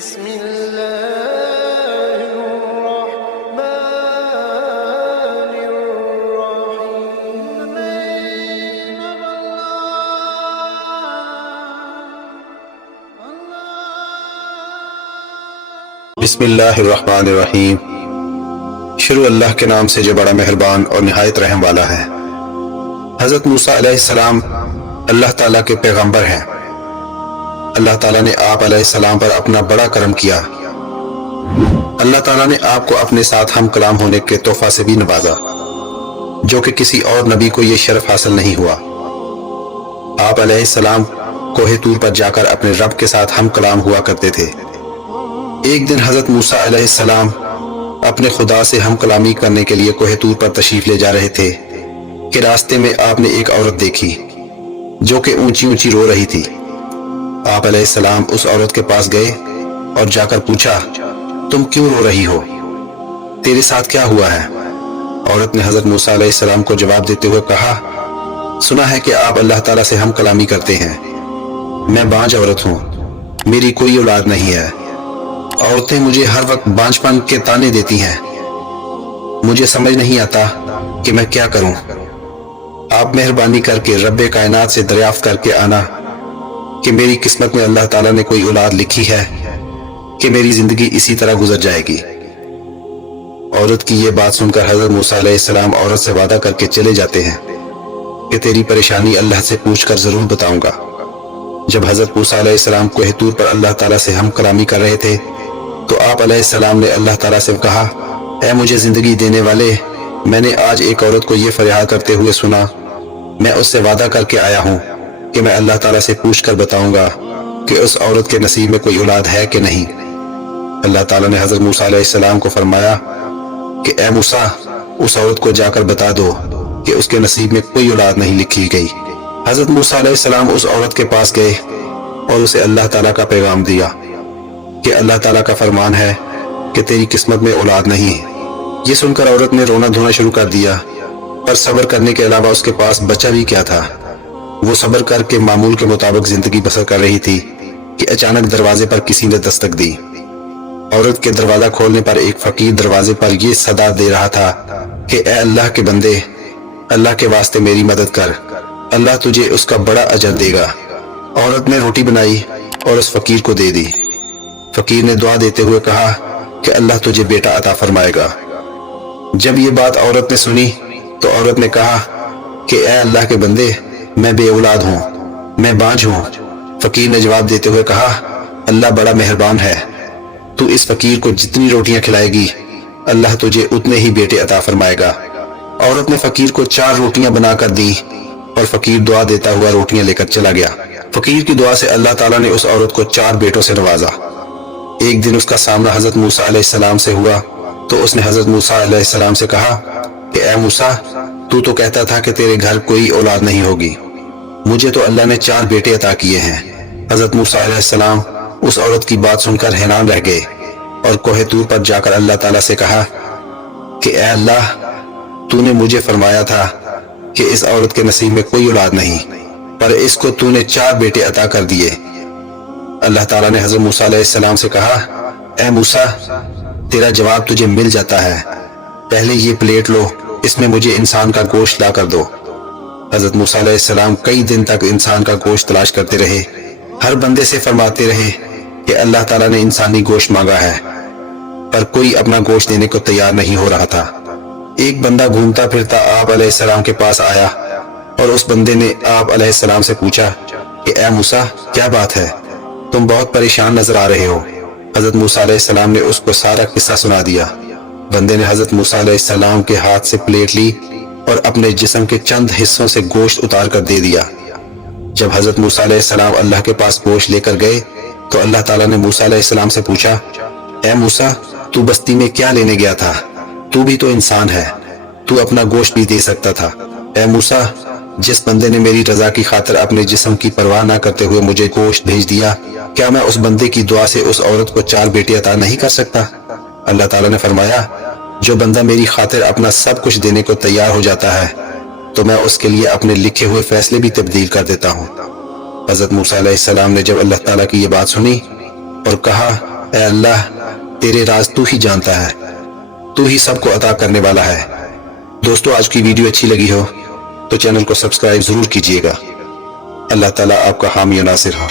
بسم الله الرحمن الرحيم. بسم اللہ الرحمن الرحیم. شروع اللہ کے نام سے جو بڑا مہربان اور نہایت رحم والا ہے. حضرت موسیٰ علیہ السلام اللہ تعالیٰ کے پیغمبر ہیں. اللہ تعالیٰ نے آپ علیہ السلام پر اپنا بڑا کرم کیا. اللہ تعالیٰ نے آپ کو اپنے ساتھ ہم کلام ہونے کے تحفہ سے بھی نوازا، جو کہ کسی اور نبی کو یہ شرف حاصل نہیں ہوا. آپ علیہ السلام کوہ طور پر جا کر اپنے رب کے ساتھ ہم کلام ہوا کرتے تھے. ایک دن حضرت موسیٰ علیہ السلام اپنے خدا سے ہم کلامی کرنے کے لیے کوہ طور پر تشریف لے جا رہے تھے کہ راستے میں آپ نے ایک عورت دیکھی جو کہ اونچی اونچی رو رہی تھی. آپ علیہ السلام اس عورت کے پاس گئے اور جا کر پوچھا، تم کیوں رو رہی ہو؟ تیرے ساتھ کیا ہوا ہے؟ عورت نے حضرت موسیٰ علیہ السلام کو جواب دیتے ہوئے کہا، سنا ہے کہ آپ اللہ تعالیٰ سے ہم کلامی کرتے ہیں. میں بانجھ عورت ہوں، میری کوئی اولاد نہیں ہے. عورتیں مجھے ہر وقت بانجھ پن کے تانے دیتی ہیں. مجھے سمجھ نہیں آتا کہ میں کیا کروں. آپ مہربانی کر کے رب کائنات سے دریافت کر کے آنا کہ میری قسمت میں اللہ تعالیٰ نے کوئی اولاد لکھی ہے کہ میری زندگی اسی طرح گزر جائے گی. عورت کی یہ بات سن کر حضرت موسیٰ علیہ السلام عورت سے وعدہ کر کے چلے جاتے ہیں کہ تیری پریشانی اللہ سے پوچھ کر ضرور بتاؤں گا. جب حضرت موسیٰ علیہ السلام کوہ طور پر اللہ تعالیٰ سے ہم کلامی کر رہے تھے تو آپ علیہ السلام نے اللہ تعالیٰ سے کہا، اے مجھے زندگی دینے والے، میں نے آج ایک عورت کو یہ فریاد کرتے ہوئے سنا. میں اس سے وعدہ کر کے آیا ہوں کہ میں اللہ تعالیٰ سے پوچھ کر بتاؤں گا کہ اس عورت کے نصیب میں کوئی اولاد ہے کہ نہیں. اللہ تعالیٰ نے حضرت موسیٰ علیہ السلام کو فرمایا کہ اے موسیٰ، اس عورت کو جا کر بتا دو کہ اس کے نصیب میں کوئی اولاد نہیں لکھی گئی. حضرت موسیٰ علیہ السلام اس عورت کے پاس گئے اور اسے اللہ تعالیٰ کا پیغام دیا کہ اللہ تعالیٰ کا فرمان ہے کہ تیری قسمت میں اولاد نہیں ہے. یہ سن کر عورت نے رونا دھونا شروع کر دیا، پر صبر کرنے کے علاوہ اس کے پاس بچہ بھی کیا تھا. وہ صبر کر کے معمول کے مطابق زندگی بسر کر رہی تھی کہ اچانک دروازے پر کسی نے دستک دی. عورت کے دروازہ کھولنے پر ایک فقیر دروازے پر یہ صدا دے رہا تھا کہ اے اللہ کے بندے، اللہ کے واسطے میری مدد کر، اللہ تجھے اس کا بڑا اجر دے گا. عورت نے روٹی بنائی اور اس فقیر کو دے دی. فقیر نے دعا دیتے ہوئے کہا کہ اللہ تجھے بیٹا عطا فرمائے گا. جب یہ بات عورت نے سنی تو عورت نے کہا کہ اے اللہ کے بندے، میں بے اولاد ہوں، میں بانجھ ہوں. فقیر نے جواب دیتے ہوئے کہا، اللہ بڑا مہربان ہے، تو اس فقیر کو جتنی روٹیاں کھلائے گی اللہ تجھے اتنے ہی بیٹے عطا فرمائے گا. عورت نے فقیر کو 4 روٹیاں بنا کر دی اور فقیر دعا دیتا ہوا روٹیاں لے کر چلا گیا. فقیر کی دعا سے اللہ تعالیٰ نے اس عورت کو 4 بیٹوں سے نوازا. ایک دن اس کا سامنا حضرت موسیٰ علیہ السلام سے ہوا تو اس نے حضرت موسیٰ علیہ السلام سے کہا کہ اے موسیٰ، تو کہتا تھا کہ تیرے گھر کوئی اولاد نہیں ہوگی، مجھے تو اللہ نے 4 بیٹے عطا کیے ہیں. حضرت موسیٰ علیہ السلام اس عورت کی بات سن کر حیران رہ گئے اور کوہ طور پر جا کر اللہ تعالیٰ سے کہا کہ اے اللہ، تو نے مجھے فرمایا تھا کہ اس عورت کے نصیب میں کوئی اولاد نہیں، پر اس کو تو نے 4 بیٹے عطا کر دیے. اللہ تعالیٰ نے حضرت موسیٰ علیہ السلام سے کہا، اے موسیٰ، تیرا جواب تجھے مل جاتا ہے. پہلے یہ پلیٹ لو، اس میں مجھے انسان کا گوشت لا کر دو. حضرت موسیٰ علیہ السلام کئی دن تک انسان کا گوشت تلاش کرتے رہے. ہر بندے سے فرماتے رہے کہ اللہ تعالیٰ نے انسانی گوشت مانگا ہے، پر کوئی اپنا گوشت دینے کو تیار نہیں ہو رہا تھا. ایک بندہ گھومتا پھرتا آپ علیہ السلام کے پاس آیا اور اس بندے نے آپ علیہ السلام سے پوچھا کہ اے موسیٰ، کیا بات ہے؟ تم بہت پریشان نظر آ رہے ہو. حضرت موسیٰ علیہ السلام نے اس کو سارا قصہ سنا دیا. بندے نے حضرت موسیٰ علیہ السلام کے ہاتھ سے پلیٹ لی اور اپنے جسم کے چند حصوں سے گوشت اتار کر دے دیا. جب حضرت موسیٰ علیہ السلام اللہ کے پاس گوشت لے کر گئے تو اللہ تعالیٰ نے موسیٰ علیہ السلام سے پوچھا، اے موسیٰ، تو بستی میں کیا لینے گیا تھا؟ تو بھی تو انسان ہے، تو اپنا گوشت بھی دے سکتا تھا. اے موسیٰ، جس بندے نے میری رضا کی خاطر اپنے جسم کی پرواہ نہ کرتے ہوئے مجھے گوشت بھیج دیا، کیا میں اس بندے کی دعا سے اس عورت کو 4 بیٹے عطا نہیں کر سکتا؟ اللہ تعالیٰ نے فرمایا، جو بندہ میری خاطر اپنا سب کچھ دینے کو تیار ہو جاتا ہے تو میں اس کے لیے اپنے لکھے ہوئے فیصلے بھی تبدیل کر دیتا ہوں. حضرت موسیٰ علیہ السلام نے جب اللہ تعالیٰ کی یہ بات سنی اور کہا اے اللہ تیرے راز تو ہی جانتا ہے، تو ہی سب کو عطا کرنے والا ہے۔ دوستو آج کی ویڈیو اچھی لگی ہو تو چینل کو سبسکرائب ضرور کیجیے گا۔ اللہ تعالیٰ آپ کا حامی و ناصر ہو۔